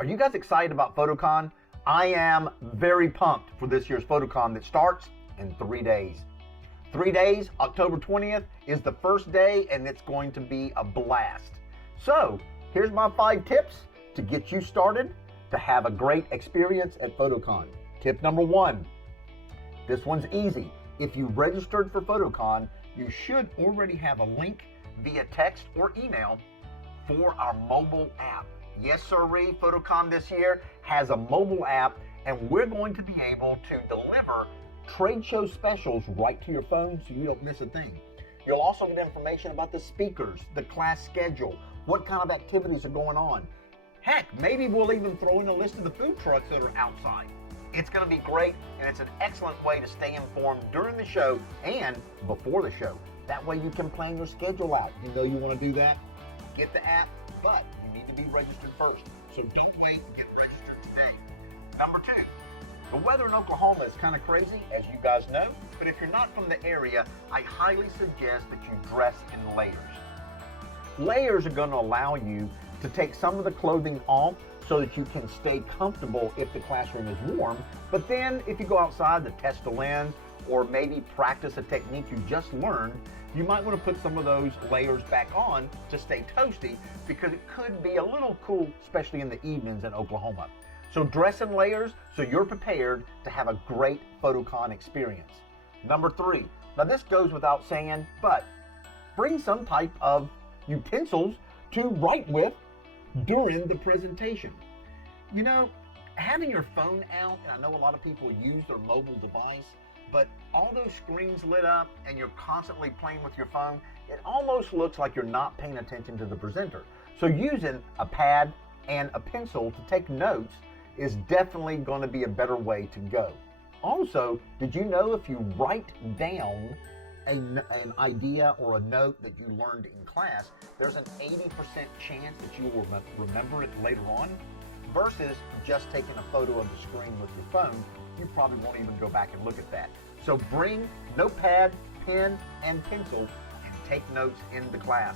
Are you guys excited about PhotoCon? I am very pumped for this year's PhotoCon that starts in 3 days. 3 days, October 20th is the first day, and it's going to be a blast. So, here's my 5 tips to get you started to have a great experience at PhotoCon. Tip number 1. This one's easy. If you registered for PhotoCon, you should already have a link via text or email for our mobile app. Yes, sirree, PhotoCon this year has a mobile app, and we're going to be able to deliver trade show specials right to your phone so you don't miss a thing. You'll also get information about the speakers, the class schedule, what kind of activities are going on. Heck, maybe we'll even throw in a list of the food trucks that are outside. It's going to be great, and it's an excellent way to stay informed during the show and before the show. That way you can plan your schedule out. You know you want to do that? Get the app, but you need to be registered first. So don't wait, get registered today. Number 2, the weather in Oklahoma is kind of crazy, as you guys know, but if you're not from the area, I highly suggest that you dress in layers. Layers are going to allow you to take some of the clothing off so that you can stay comfortable if the classroom is warm. But then if you go outside to test a lens or maybe practice a technique you just learned, you might want to put some of those layers back on to stay toasty, because it could be a little cool, especially in the evenings in Oklahoma. So dress in layers so you're prepared to have a great PhotoCon experience. Number 3, now this goes without saying, but bring some type of utensils to write with during the presentation. You know, having your phone out, and I know a lot of people use their mobile device, but all those screens lit up and you're constantly playing with your phone, it almost looks like you're not paying attention to the presenter. So using a pad and a pencil to take notes is definitely going to be a better way to go. Also, did you know if you write down an idea or a note that you learned in class, there's an 80% chance that you will remember it later on, versus just taking a photo of the screen with your phone. You probably won't even go back and look at that. So bring notepad, pen, and pencil and take notes in the class.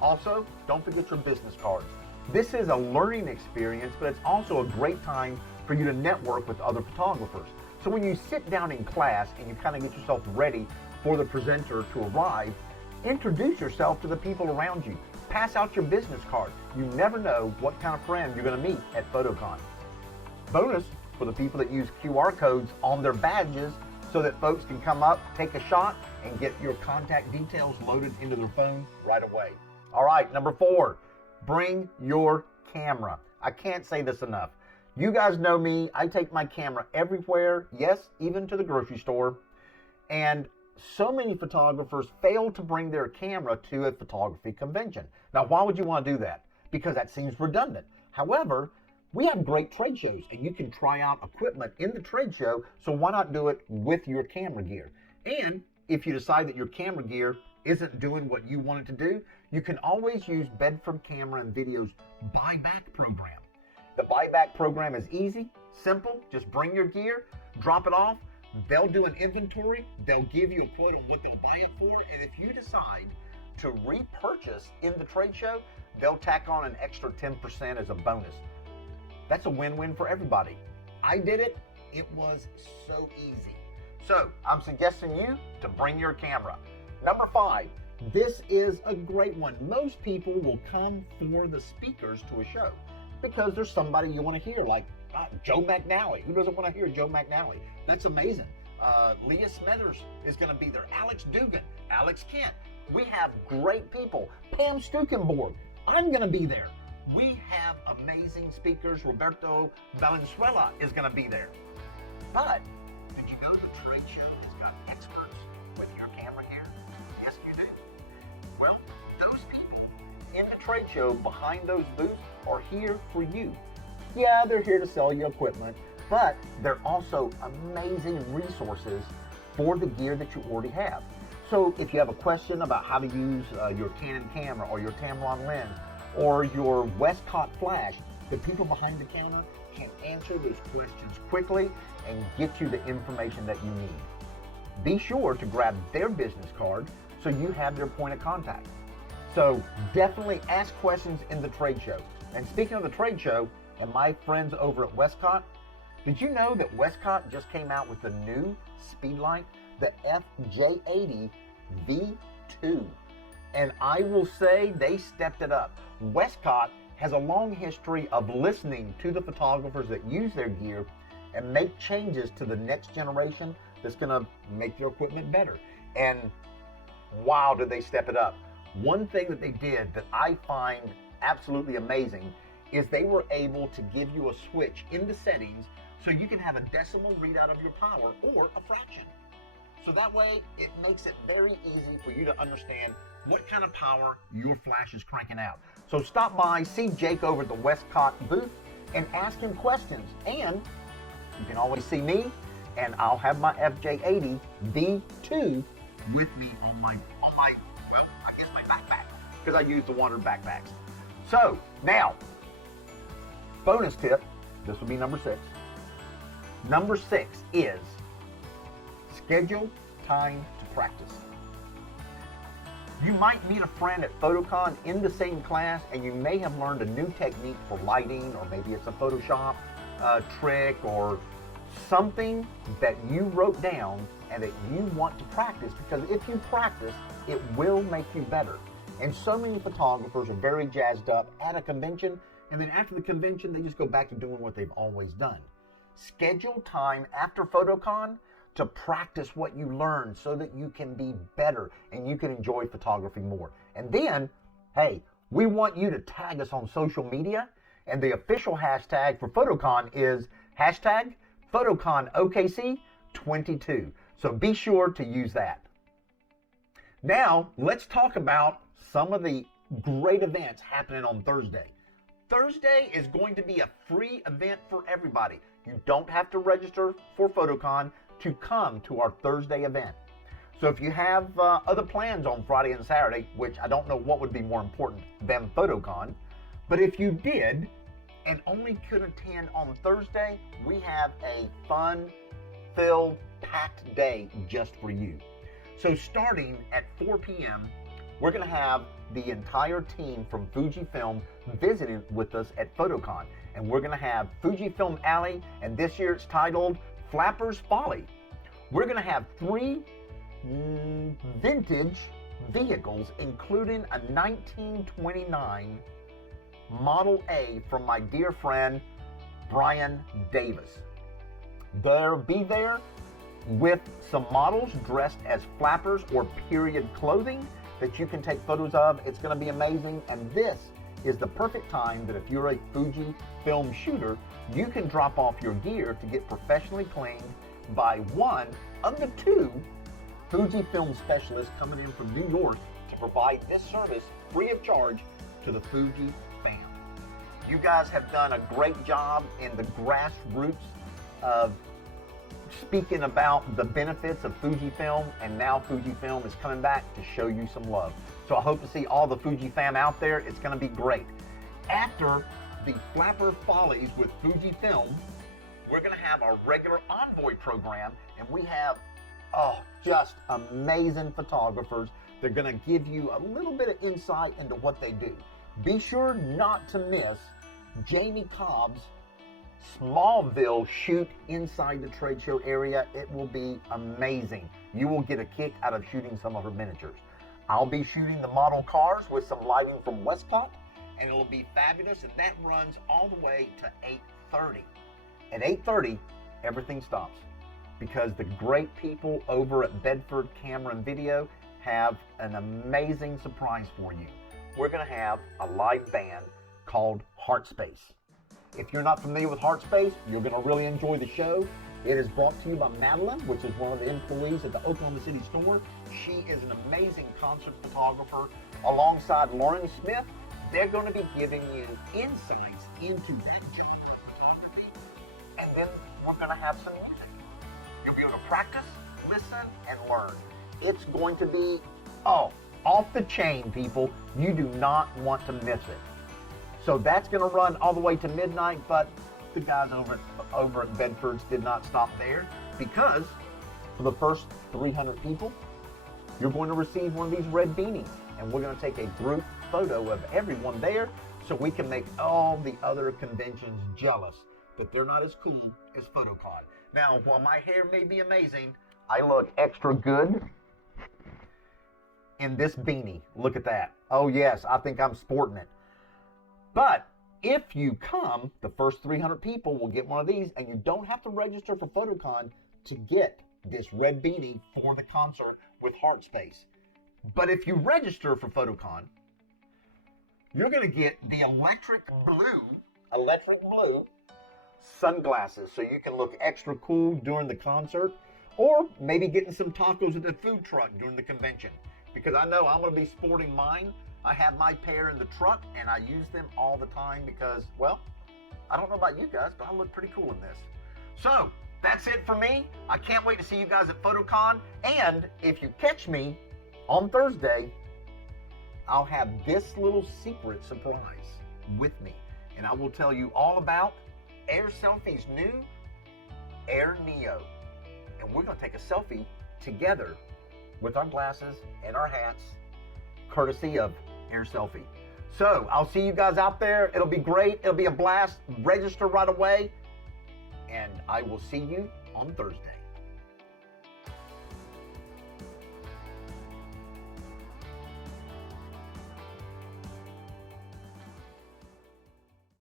Also, don't forget your business cards. This is a learning experience, but it's also a great time for you to network with other photographers. So when you sit down in class and you kind of get yourself ready for the presenter to arrive, introduce yourself to the people around you. Pass out your business card. You never know what kind of friend you're going to meet at PhotoCon. Bonus for the people that use QR codes on their badges so that folks can come up, take a shot, and get your contact details loaded into their phone right away. All right, number 4, bring your camera. I can't say this enough. You guys know me. I take my camera everywhere, yes, even to the grocery store. And so many photographers fail to bring their camera to a photography convention. Now, why would you want to do that? Because that seems redundant. However, we have great trade shows, and you can try out equipment in the trade show, so why not do it with your camera gear? And if you decide that your camera gear isn't doing what you want it to do, you can always use Bedford Camera and Video's buyback program. The buyback program is easy, simple. Just bring your gear, drop it off. They'll do an inventory. They'll give you a quote on what they'll buy it for. And if you decide to repurchase in the trade show, they'll tack on an extra 10% as a bonus. That's a win-win for everybody. I did it. It was so easy. So I'm suggesting you to bring your camera. Number 5, this is a great one. Most people will come for the speakers to a show because there's somebody you want to hear, like Joe McNally. Who doesn't want to hear Joe McNally? That's amazing. Leah Smithers is going to be there. Alex Dugan, Alex Kent. We have great people. Pam Stukenborg. I'm going to be there. We have amazing speakers. Roberto Valenzuela is going to be there. But did you know the trade show has got experts with your camera gear? Yes, you do. Well, those people in the trade show behind those booths are here for you. Yeah, they're here to sell you equipment, but they're also amazing resources for the gear that you already have. So if you have a question about how to use your Canon camera or your Tamron lens or your WESTCOTT flash, the people behind the camera can answer those questions quickly and get you the information that you need. Be sure to grab their business card so you have their point of contact. So definitely ask questions in the trade show. And speaking of the trade show, and my friends over at WESTCOTT. Did you know that WESTCOTT just came out with the new speed light, the FJ-80 V2? And I will say they stepped it up. WESTCOTT has a long history of listening to the photographers that use their gear and make changes to the next generation that's gonna make their equipment better. And wow, did they step it up. One thing that they did that I find absolutely amazing is they were able to give you a switch in the settings so you can have a decimal readout of your power or a fraction. So that way it makes it very easy for you to understand what kind of power your flash is cranking out. So stop by, see Jake over at the WESTCOTT booth and ask him questions. And you can always see me, and I'll have my FJ-80 V2 with me on my well, I guess my backpack, because I use the water backpacks. So now, bonus tip, this will be number 6. Number 6 is schedule time to practice. You might meet a friend at PhotoCon in the same class, and you may have learned a new technique for lighting, or maybe it's a Photoshop trick or something that you wrote down and that you want to practice, because if you practice, it will make you better. And so many photographers are very jazzed up at a convention, and then after the convention, they just go back to doing what they've always done. Schedule time after PhotoCon to practice what you learned so that you can be better and you can enjoy photography more. And then, hey, we want you to tag us on social media, and the official hashtag for PhotoCon is hashtag PhotoConOKC22. So be sure to use that. Now, let's talk about some of the great events happening on Thursday. Thursday is going to be a free event for everybody. You don't have to register for PhotoCon to come to our Thursday event. So if you have other plans on Friday and Saturday, which I don't know what would be more important than PhotoCon, but if you did and only could attend on Thursday, we have a fun-filled, packed day just for you. So starting at 4 p.m., we're going to have the entire team from Fujifilm visiting with us at PhotoCon. And we're going to have Fujifilm Alley, and this year it's titled Flapper's Folly. We're going to have 3 vintage vehicles, including a 1929 Model A from my dear friend Brian Davis. They'll be there with some models dressed as flappers or period clothing that you can take photos of. It's going to be amazing, and this is the perfect time that if you're a Fujifilm shooter, you can drop off your gear to get professionally cleaned by one of the 2 Fujifilm specialists coming in from New York to provide this service free of charge to the Fuji fam. You guys have done a great job in the grassroots of speaking about the benefits of Fujifilm, and now Fujifilm is coming back to show you some love. So I hope to see all the Fuji fam out there. It's going to be great. After the Flapper Follies with Fujifilm, we're going to have our regular Envoy program, and we have just amazing photographers. They're going to give you a little bit of insight into what they do. Be sure not to miss Jamie Cobb's Smallville shoot inside the trade show area. It will be amazing. You will get a kick out of shooting some of her miniatures. I'll be shooting the model cars with some lighting from WESTCOTT, and it'll be fabulous, and that runs all the way to 8:30. At 8:30, everything stops, because the great people over at Bedford Camera and Video have an amazing surprise for you. We're going to have a live band called Heart Space. If you're not familiar with Heart Space, you're going to really enjoy the show. It is brought to you by Madeline, which is one of the employees at the Oklahoma City store. She is an amazing concert photographer alongside Lauren Smith. They're going to be giving you insights into that genre of photography. And then we're going to have some music. You'll be able to practice, listen, and learn. It's going to be, off the chain, people. You do not want to miss it. So that's going to run all the way to midnight, but the guys over at Bedford's did not stop there, because for the first 300 people, you're going to receive one of these red beanies, and we're going to take a group photo of everyone there so we can make all the other conventions jealous that they're not as cool as PhotoCon. Now, while my hair may be amazing, I look extra good in this beanie. Look at that. Oh yes, I think I'm sporting it. But if you come, the first 300 people will get one of these, and you don't have to register for PhotoCon to get this red beanie for the concert with heart space. But if you register for PhotoCon, you're going to get the electric blue sunglasses so you can look extra cool during the concert, or maybe getting some tacos at the food truck during the convention. Because I know I'm going to be sporting mine. I have my pair in the truck, and I use them all the time because, well, I don't know about you guys, but I look pretty cool in this. So, that's it for me. I can't wait to see you guys at PhotoCon. And if you catch me on Thursday, I'll have this little secret surprise with me. And I will tell you all about Air Selfie's new Air Neo. And we're going to take a selfie together with our glasses and our hats, courtesy of Air Selfie. So I'll see you guys out there. It'll be great. It'll be a blast. Register right away. And I will see you on Thursday.